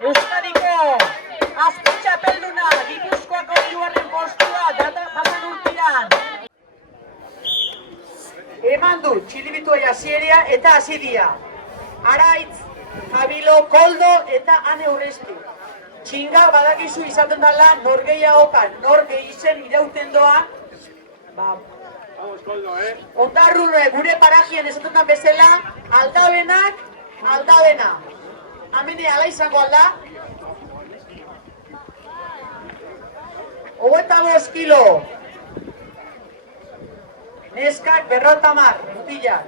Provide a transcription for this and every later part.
Euskadiko azpitxapelduna, Gipuzkoako 3. postua pasan urtean. Eman du Txilibituai hasierea eta hasidia. Araitz, Jabilo, Koldo eta Ane Urresti. Txinga badakizu izaten dela norgeiagokan, norgeizen irauten doa. Ondarrun gure parajien esatetan bezala, aldabenak, aldabena. Hamene ala izango alda. 25 kilo. Neskak 50, mutilak.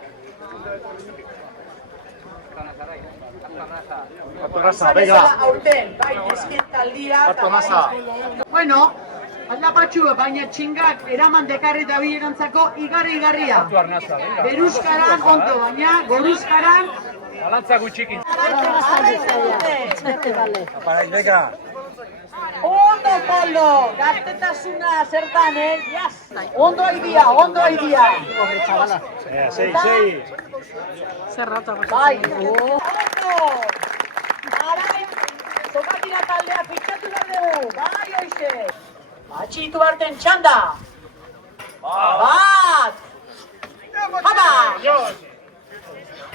Aurten, bai, nesken taldia. Bueno, aldapatxu, baina txingak eraman dekarri da bilerantzako igarri-igarria. Beruzkaran ondo, baina goruzkaran... Balantza gutxikin. Ondo, Polo! Gaztetasuna zertan, Yes! Ondo aidia, ondo aidia! Sei. Zerrata. Bai, ondo! Arain, Sokatira taldea fitxatu behar dugu, bai hoize! Atxitu barten txanda! Bat! Haba!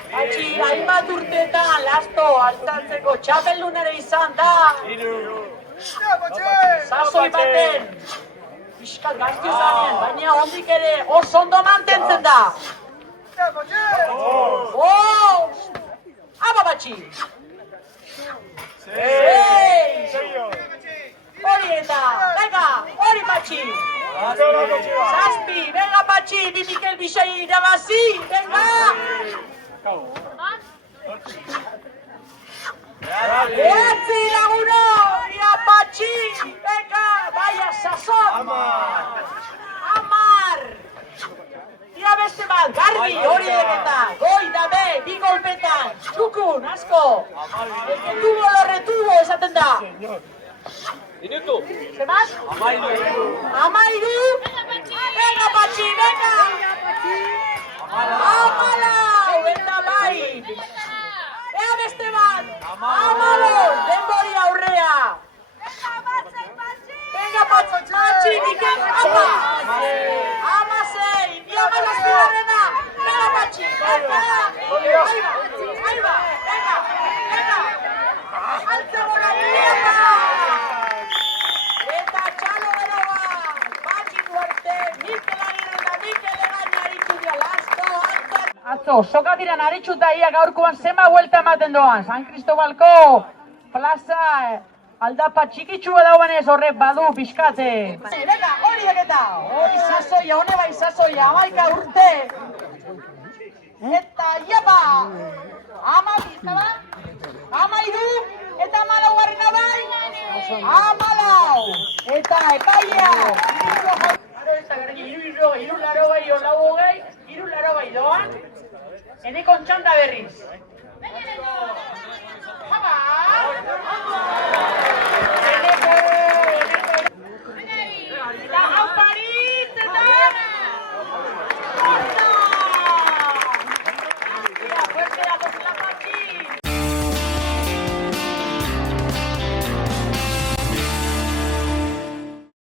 Atxi, hainbat urteetan, lasto, altatzeko txapeldunare izan da! Sasoi baten! Piskat gazti zanen, baina hondik ere oso ondo mantentzen da! Aba batxi! Hori eta, venga, hori batxi! Zazpi, venga batxi, bi Mikel Bixai irabazi, venga! Behatzi laguno, ia patxi, venga, baia sazon! Amar! Ia beste bat, garbi, hori egeta, goi da be, bi golpetan, txukun, asko! Eke tubo lo retubo, esaten da! Minutu! Zemat? Amairu! Venga patxi, venga! Amalau! Eta bai! Ea beste bat! Amalau! Denbori aurrea! Venga patxi, Mikel! Apa! Amasei! Ia amazazpi barrena! Venga patxi! Venga! Venga! Altzago la mierda! Eta txalo gero bat! Patxi Duarte, Mikel Agirre eta Mikel Egaña aritzu dio lasto! Atzo, Sokatiran aritzuta ia gaurkoan zema huelta ematen doan. San Cristobalko plaza aldapa txikitsua dauanez horrek badu pixkate. Venga, hori egeta! Hori sasoia, hone bai sasoia, 11 urte! Eta iapa! Amairu! Eta 14 garrina bai! 14! Eta epaia! Irularo doan, eneko txanda berriz. Jaba!